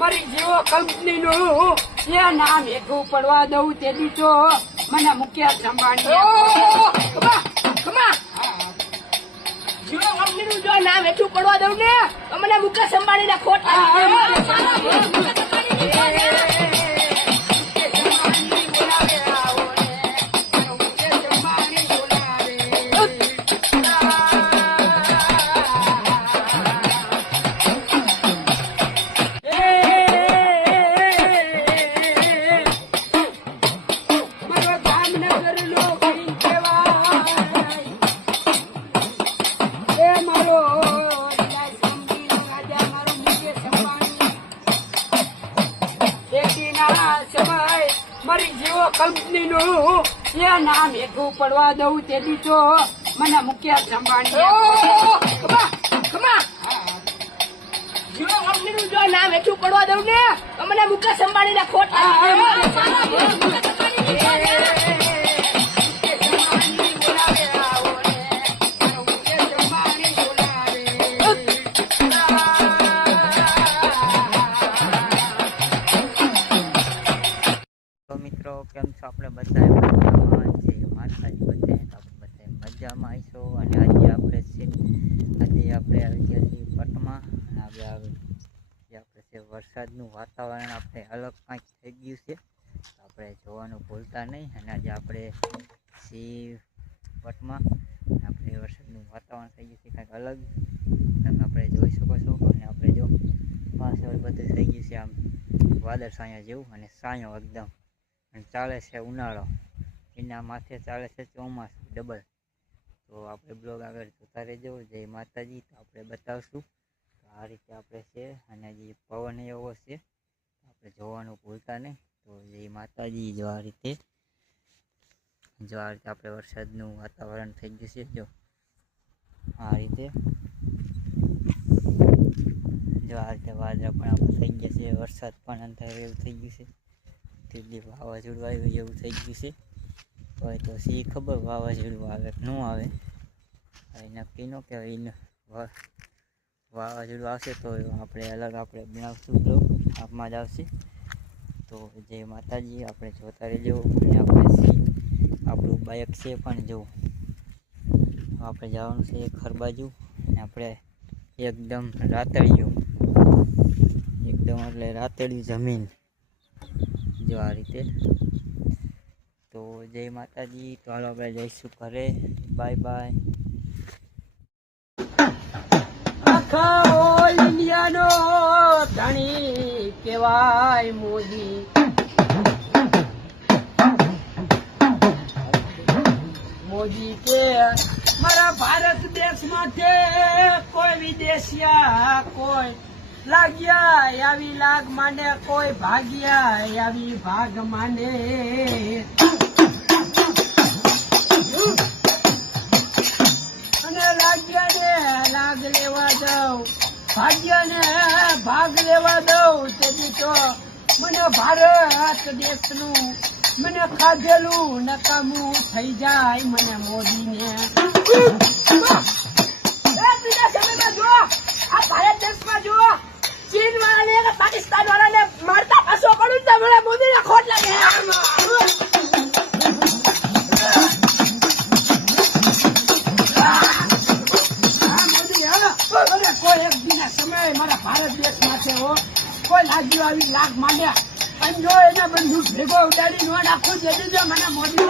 મારી જેવો કંપનીનું એ નામ હેઠું પડવા દઉં તેથી તો મને મુખ્ય સંભાળી જીઓ કંપનીનું જો નામ હેઠું પડવા દઉં ને તો મને મુકેશ અંબાણીના ખોટ મારી જેવો કંપનીનું એ નામ હેઠું પડવા દઉં તેથી તો મને મુખ્ય સંભાળી જીઓ કંપનીનું જો નામ હેઠું પડવા દઉં ને તો મને મુકેશ અંબાણીના ખોટ મિત્રો કેમ છો? આપણે બધા મજામાં છે. માતાજી બધા આપણે બધા મજામાં આવીશું. અને આજે આપણે આવી ગયા છીએ પટમાં. અને હવે આપણે છે વરસાદનું વાતાવરણ આપણે અલગ કાંઈક થઈ ગયું છે, આપણે જોવાનું ભૂલતા નહીં. અને આજે આપણે સી પટમાં આપણે વરસાદનું વાતાવરણ થઈ ગયું છે કાંઈક અલગ, તમે આપણે જોઈ શકો છો. અને આપણે જો પાછળ બધું થઈ ગયું છે આમ વાદળ સાયા જેવું, અને સાયો એકદમ ચાલે છે ઉનાળો, એના માથે ચાલે છે ચોમાસું ડબલ. તો આપણે બ્લોગ આગળ જોતા રહેજો. જય માતાજી. તો આપણે બતાવશું તો આ રીતે આપણે છે, અને જે પવન એવો છે આપણે જોવાનું ભૂલતા નહીં. તો જય માતાજી. જો આ રીતે આપણે વરસાદનું વાતાવરણ થઈ ગયું છે. આ રીતે વાદળા પણ આપણે થઈ ગયા છે, વરસાદ પણ અંધારે એવું થઈ ગયું છે. તેથી વાવાઝોડું આવ્યું એવું થઈ ગયું છે. હવે તો સી ખબર વાવાઝોડું આવે કે ન આવે, હવે નક્કી ન કહેવાય. વાવાઝોડું આવશે તો આપણે અલગ આપણે બનાવશું બ્લોગ, આપમાં જ આવશે. તો જય માતાજી. આપણે જોતા રહેજો. અને આપણે આપણું બાઇક છે પણ જો આપણે જવાનું છે ઘર બાજુ. અને આપણે એકદમ રાતળિયું, એકદમ એટલે રાતળિયું જમીન જો આ રીતે. તો જય માતાજી. તો હાલો આપણે જઈશું ઘરે. Bye bye. આખા ઓલ ઇન્ડિયાનો ધણી કહેવાય મોદી. મોદી કે મારા ભારત દેશમાં છે કોઈ વિદેશિયા, કોઈ લાગ્યા આવી લાગ માંડે, કોઈ ભાગ્યા આવી ભાગ માંડે. અને લાગ્યા ને લાગ લેવા દઉં, ભાગ્યા ને ભાગ લેવા દઉં. તેથી તો મને ભારત દેશનું મને ખાધેલું નકામું થઈ જાય મને મોદીને. બીજા સમયમાં જો આ ભારત દેશમાં જો ચીન વાળાને અને પાકિસ્તાન વાળાને મારતા પાછો પડું તો મને મોદીને ખોટ લાગે. મોદી કોઈ એક બીજા સમય મારા ભારત દેશમાં છે હો, કોઈ લાગ્યું આવી લાગ માંડ્યા અને જો એને બંદૂક ભેગો ઉડાડી નો નાખું જતી મને મોદી